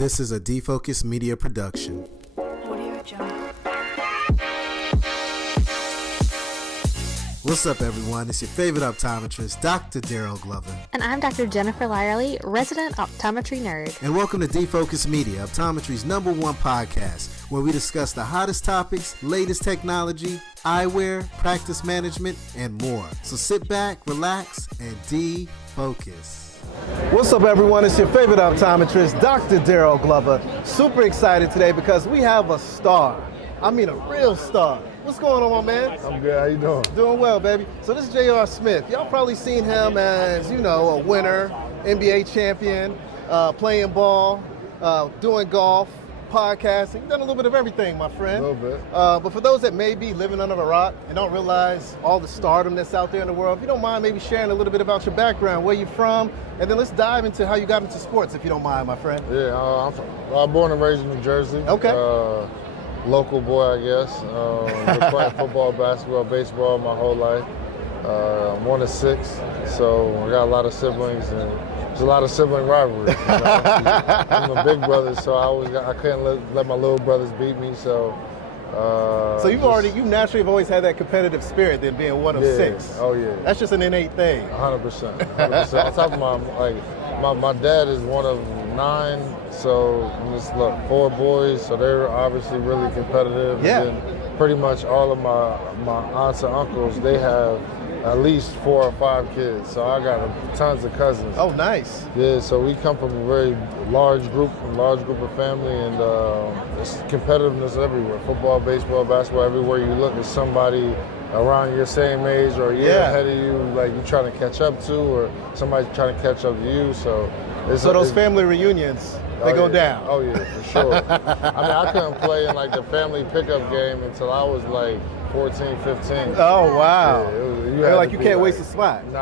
This is a Defocus Media production. Audio Jungle. What's up, everyone? It's your favorite optometrist, Dr. Daryl Glover. And I'm Dr. Jennifer Lyerly, resident optometry nerd. And welcome to Defocus Media, optometry's #1 podcast, where we discuss the hottest topics, latest technology, eyewear, practice management, and more. So sit back, relax, and defocus. What's up, everyone? It's your favorite optometrist, Dr. Daryl Glover. Super excited today because we have a star. I mean, a real star. What's going on, my man? I'm good. How you doing? Doing well, baby. So this is J.R. Smith. Y'all probably seen him as, a winner, NBA champion, playing ball, doing golf, podcasting. You've done a little bit of everything, my friend. A little bit. But for those that may be living under a rock and don't realize all the stardom that's out there in the world, if you don't mind maybe sharing a little bit about your background, where you're from, and then let's dive into how you got into sports, if you don't mind, my friend. Yeah, I'm born and raised in New Jersey. Okay. Local boy, I guess. Been playing football, basketball, baseball my whole life. I'm one of 6, so I got a lot of siblings, and there's a lot of sibling rivalry. I'm a big brother, so I couldn't let my little brothers beat me. So. You naturally have always had that competitive spirit, then being one of 6. Oh yeah. That's just an innate thing. 100%. 100%. On top of my dad is one of 9, so just look, 4 boys, so they're obviously really competitive. Yeah. And then pretty much all of my aunts and uncles, they have at least 4 or 5 kids, so I got tons of cousins. Oh, nice. Yeah, so we come from a very large group of family, and it's competitiveness everywhere. Football, baseball, basketball, everywhere you look, there's somebody around your same age or a year ahead of you, like you're trying to catch up to, or somebody's trying to catch up to you. So those family reunions, they go down. Oh yeah, for sure. I couldn't play in like the family pickup game until I was like 14, 15. Oh, wow. Yeah, you can't waste a spot. No.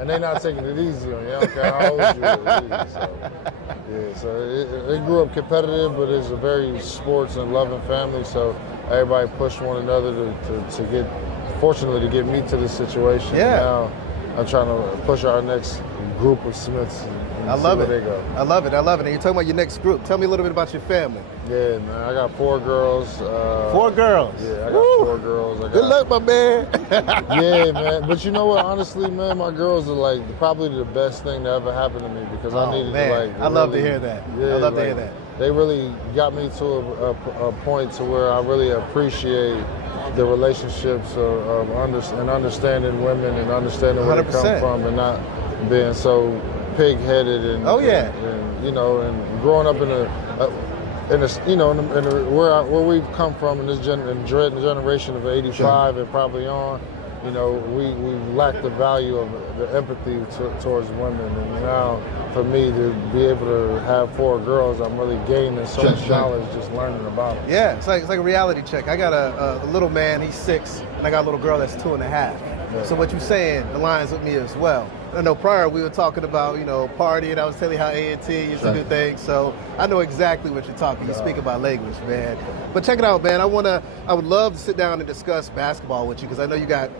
And they're not taking it easy on you. I don't care how old you are. So it grew up competitive, but it's a very sports and loving family. So everybody pushed one another fortunately to get me to this situation. Yeah. Now I'm trying to push our next group of Smiths. I love it. They go. I love it. And you're talking about your next group. Tell me a little bit about your family. Yeah, man. I got 4 girls. 4 girls? Yeah, I got 4 girls. Good luck, my man. Yeah, man. But you know what? Honestly, man, my girls are like probably the best thing that ever happened to me because I needed to I love to hear that. Yeah, I love to hear that. They really got me to a point to where I really appreciate the relationships of understanding women and understanding where they come from and not being so pig-headed and and growing up where we've come from in this generation of 85 and probably on, we lack the value of the empathy towards women, and now for me to be able to have 4 girls, I'm really gaining so much knowledge just learning about them. Yeah, it's like a reality check. I got a little man, he's 6, and I got a little girl that's 2.5. Yeah. So what you're saying aligns with me as well. I know prior we were talking about, partying. I was telling you how A&T used to do things. So I know exactly what you're talking. You speak about language, man. But check it out, man. I would love to sit down and discuss basketball with you because I know you got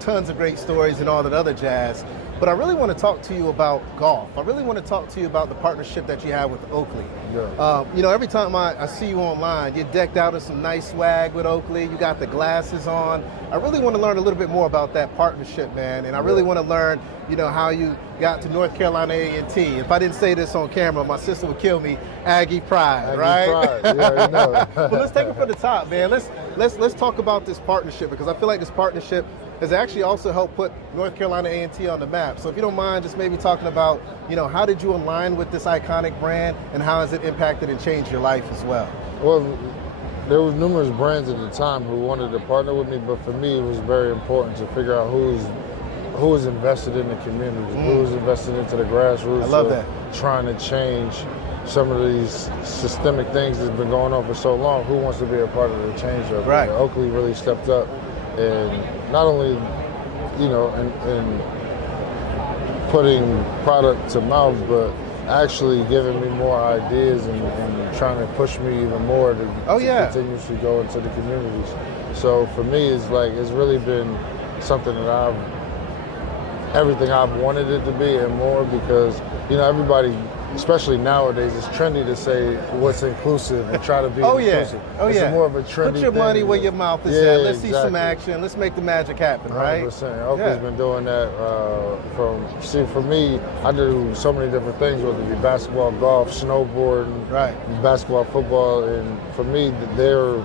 tons of great stories and all that other jazz. But I really want to talk to you about golf. I really want to talk to you about the partnership that you have with Oakley. Yeah. Every time I see you online, you're decked out in some nice swag with Oakley. You got the glasses on. I really want to learn a little bit more about that partnership, man. And I really want to learn, how you got to North Carolina A&T. If I didn't say this on camera, my sister would kill me. Aggie pride, right? Aggie pride. Yeah, you know. But let's take it from the top, man. Let's talk about this partnership because I feel like this partnership has actually also helped put North Carolina A&T on the map. So if you don't mind just maybe talking about, how did you align with this iconic brand and how has it impacted and changed your life as well? Well, there was numerous brands at the time who wanted to partner with me, but for me it was very important to figure out who was invested in the community, who was invested into the grassroots. I love that. Trying to change some of these systemic things that's been going on for so long. Who wants to be a part of the change of it? Right. Oakley really stepped up. And not only, in putting product to mouth, but actually giving me more ideas and trying to push me even more to continuously go into the communities. So for me, it's really been something that everything I've wanted it to be and more because, everybody especially nowadays, it's trendy to say what's inclusive and try to be inclusive. It's more of a trendy Put your thing. money where your mouth is at. Let's see some action. Let's make the magic happen, right? 100%. Oakley's been doing that for me, I do so many different things, whether it be basketball, golf, snowboarding, basketball, football, and for me, they're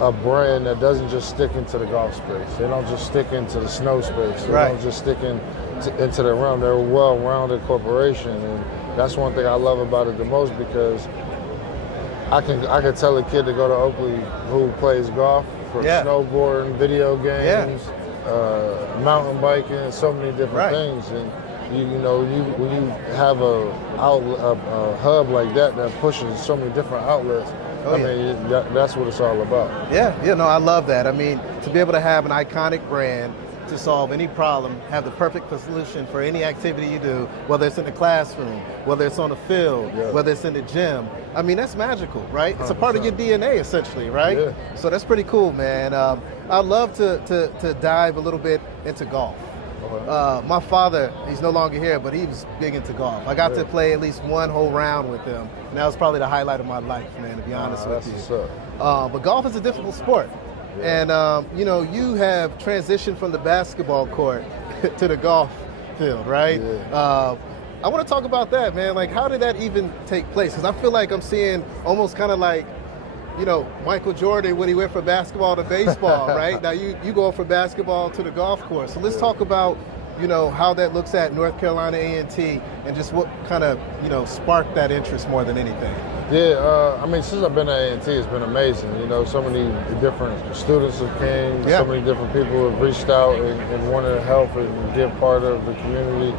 a brand that doesn't just stick into the golf space. They don't just stick into the snow space. They don't just stick into the realm. They're a well-rounded corporation, and that's one thing I love about it the most, because I can tell a kid to go to Oakley who plays golf, from snowboarding, video games, mountain biking, so many different things. And when you have a hub like that pushes so many different outlets, that's what it's all about. I love that. I mean, to be able to have an iconic brand to solve any problem, have the perfect solution for any activity you do, whether it's in the classroom, whether it's on the field, whether it's in the gym. I mean, that's magical, right? 100%. It's a part of your DNA, essentially, right? Yeah. So that's pretty cool, man. I'd love to dive a little bit into golf. My father, he's no longer here, but he was big into golf. I got to play at least one whole round with him, and that was probably the highlight of my life, man, to be honest with you. But golf is a difficult sport. And, you have transitioned from the basketball court to the golf field, right? I want to talk about that, man. Like, how did that even take place? Because I feel like I'm seeing almost kind of like, Michael Jordan when he went from basketball to baseball, right? Now you go from basketball to the golf course. So let's talk about, how that looks at North Carolina A&T and just what kind of, sparked that interest more than anything. Since I've been at A&T, it's been amazing. So many different students have came, so many different people have reached out and wanted to help and give part of the community.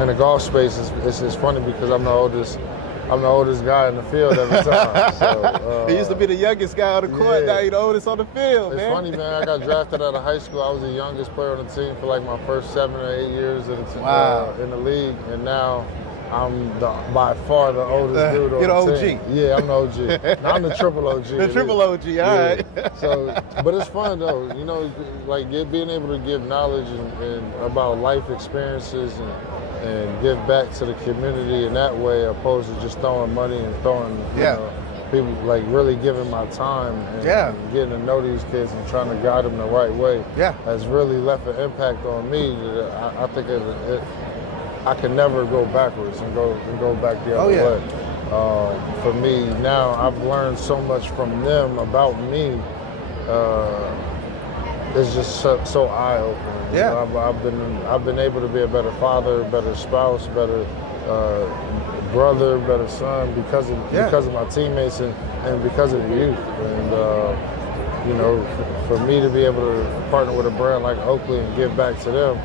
In the golf space, it's funny because I'm the oldest guy in the field every time. So, he used to be the youngest guy on the court. Now you're the oldest on the field, man. It's funny, man. I got drafted out of high school. I was the youngest player on the team for like my first 7 or 8 years in the league, and now I'm by far the oldest dude on the team. You're the OG. Yeah, I'm the OG. Now I'm the triple OG. The triple OG, all right. So, but it's fun though. Like being able to give knowledge and about life experiences and give back to the community in that way, opposed to just throwing money and throwing people, like really giving my time and getting to know these kids and trying to guide them the right way has really left an impact on me that I think I can never go backwards and go back the other way. For me now, I've learned so much from them about me. It's just so eye-opening. I've been able to be a better father, better spouse, better brother, better son because of my teammates and because of the youth. And for me to be able to partner with a brand like Oakley and give back to them,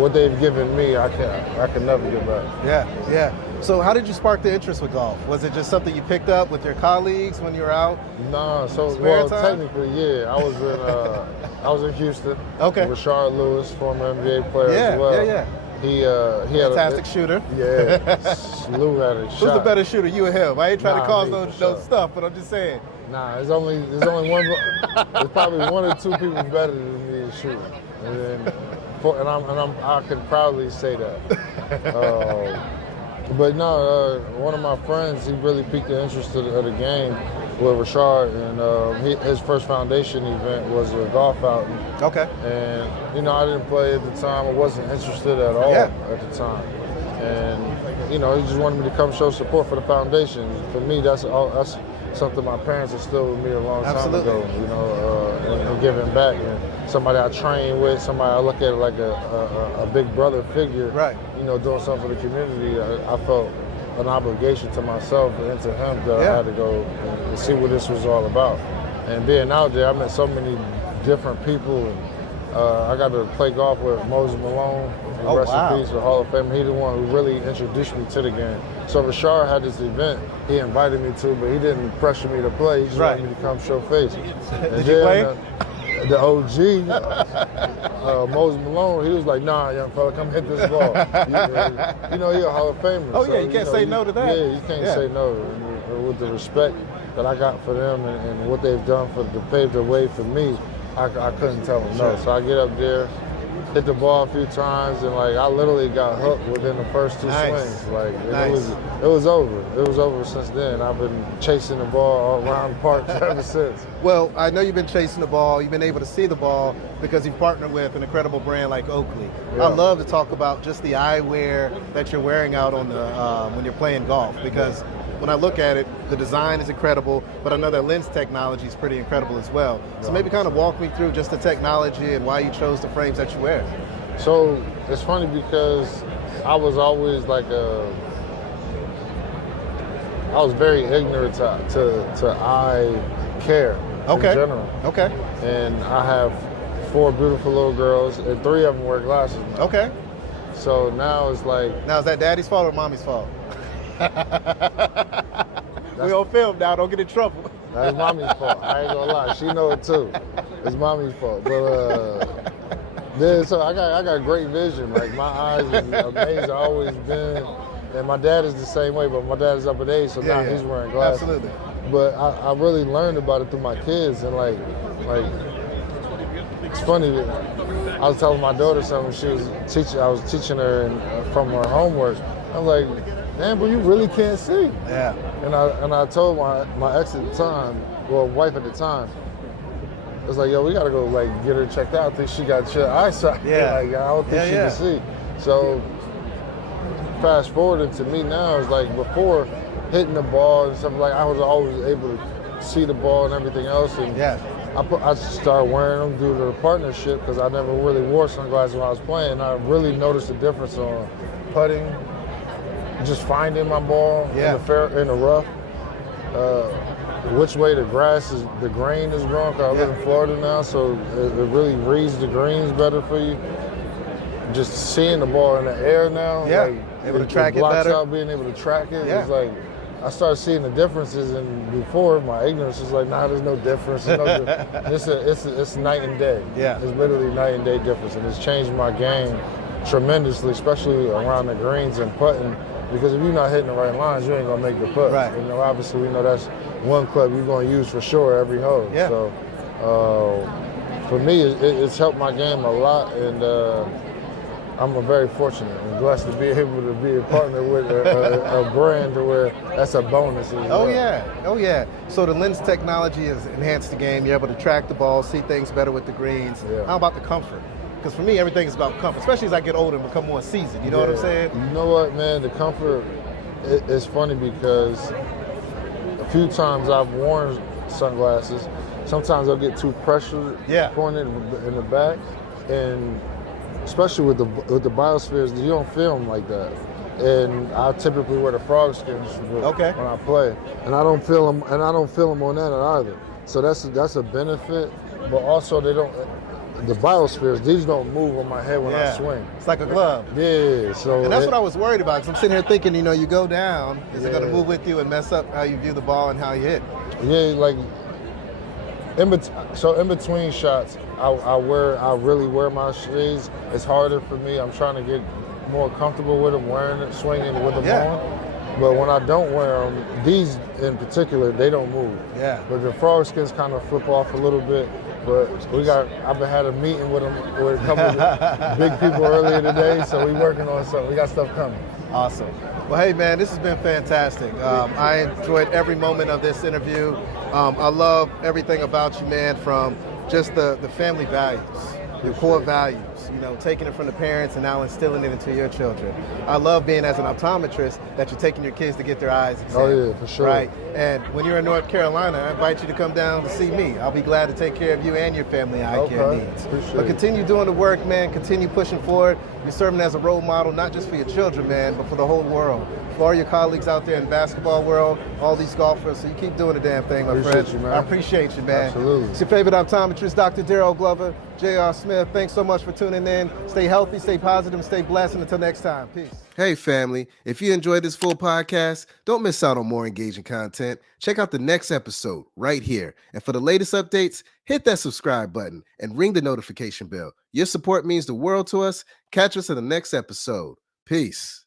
what they've given me, I can never give back. So how did you spark the interest with golf? Was it just something you picked up with your colleagues when you were out? Nah, technically, I was in Houston. Okay. Rashard Lewis, former NBA player as well. He had fantastic shooter. Lou had a shot. Who's the better shooter, you or him? I ain't trying to cause no stuff, but I'm just saying. Nah, there's only one. There's probably one or two people better than me in shooting, I can proudly say that. But no, one of my friends, he really piqued the interest of the game with Rashard, and his first foundation event was a golf outing. Okay. And I didn't play at the time. I wasn't interested at all at the time. And he just wanted me to come show support for the foundation. For me, that's something my parents instilled with me a long time ago. And giving back. And somebody I train with, somebody I look at like a big brother figure. Right. Doing something for the community. I felt an obligation to myself and to him that I had to go and see what this was all about. And being out there, I met so many different people. And I got to play golf with Moses Malone. Rest in peace, the Hall of Fame. He's the one who really introduced me to the game. So Rashard had this event he invited me to, but he didn't pressure me to play. He just wanted me to come show face. Did you play? The OG, Moses Malone, he was like, nah, young fella, come hit this ball. He's a Hall of Famer. Oh, so, you can't say no to that. Yeah, you can't say no. And with the respect that I got for them and what they've done to pave the way for me, I couldn't tell them no. So I get up there, hit the ball a few times, and like I literally got hooked within the first 2 Nice. swings. Like and Nice. it was over. It was over since then. I've been chasing the ball all around parks ever since. Well, I know you've been chasing the ball. You've been able to see the ball because you've partnered with an incredible brand like Oakley. Yeah. I love to talk about just the eyewear that you're wearing out on the when you're playing golf, because when I look at it, the design is incredible, but I know that lens technology is pretty incredible as well. So maybe kind of walk me through just the technology and why you chose the frames that you wear. So it's funny because I was always like I was very ignorant to eye care in general. Okay. And I have 4 beautiful little girls, and 3 of them wear glasses now. Okay. So now it's like, Now, is that daddy's fault or mommy's fault? We on film now, don't get in trouble. that's mommy's fault. I ain't gonna lie, she know it too. It's mommy's fault. But then so I got great vision. Like my eyes is amazing. I've always been. And my dad is the same way, but my dad is up in age, so now he's wearing glasses. Absolutely. But I really learned about it through my kids, and like it's funny that I was telling my daughter something. She was teaching. I was teaching her from her homework. I was like, "Damn, but you really can't see." Yeah. And I told my ex at the time, well, wife at the time, I was like, "Yo, we gotta go like get her checked out. I think she got your eyesight. Yeah. Like I don't think she can see." So fast forwarded to me now is like before hitting the ball and stuff, like I was always able to see the ball and everything else, and I started wearing them due to the partnership because I never really wore sunglasses when I was playing. I really noticed the difference on putting, just finding my ball in the rough, which way the grain is growing, because I live in Florida now, so it really reads the greens better for you. Just seeing the ball in the air now, like, able to track it blocks better. out, being able to track it. It's like I started seeing the differences, and before my ignorance was like, nah, there's no difference. It's night and day. Yeah. It's literally night and day difference, and it's changed my game tremendously, especially around the greens and putting. Because if you're not hitting the right lines, you ain't gonna make the putt. Right. You know, obviously we know that's one club you're gonna use for sure every hole. Yeah. So for me, it's helped my game a lot, and I'm very fortunate and blessed to be able to be a partner with a brand where that's a bonus as well. Oh yeah. So the lens technology has enhanced the game. You're able to track the ball, see things better with the greens. Yeah. How about the comfort? Because for me, everything is about comfort, especially as I get older and become more seasoned. You know what I'm saying? You know what, man? The comfort, it's funny because a few times I've worn sunglasses. Sometimes I'll get too pressured pointed in the back, and especially with the biospheres, you don't feel them like that. And I typically wear the frog skins when I play, and I don't feel them, on that either. So that's a benefit, but also the biospheres, these don't move on my head when I swing. It's like a glove. Yeah, so. And that's what I was worried about, because I'm sitting here thinking, you go down, is it going to move with you and mess up how you view the ball and how you hit? Yeah, like, in between shots, I really wear my shades. It's harder for me. I'm trying to get more comfortable with them, swinging with them on. But when I don't wear them, these in particular, they don't move. Yeah. But the frog skins kind of flip off a little bit. But I've had a meeting with a couple of big people earlier today, so we working on something. We got stuff coming. Awesome. Well, hey, man, this has been fantastic. I enjoyed every moment of this interview. I love everything about you, man, from just the family values, your core values, taking it from the parents and now instilling it into your children. I love being as an optometrist that you're taking your kids to get their eyes examined. Oh, yeah, for sure. Right? And when you're in North Carolina, I invite you to come down to see me. I'll be glad to take care of you and your family eye care needs. But continue doing the work, man. Continue pushing forward. You're serving as a role model, not just for your children, man, but for the whole world. For all your colleagues out there in the basketball world, all these golfers, so you keep doing the damn thing, my friend. You, man. I appreciate you, man. Absolutely. It's your favorite optometrist, Dr. Daryl Glover, J.R. Smith. Thanks so much for tuning in. Stay healthy, stay positive, and stay blessed. And until next time, peace. Hey, family. If you enjoyed this full podcast, don't miss out on more engaging content. Check out the next episode right here. And for the latest updates, hit that subscribe button and ring the notification bell. Your support means the world to us. Catch us in the next episode. Peace.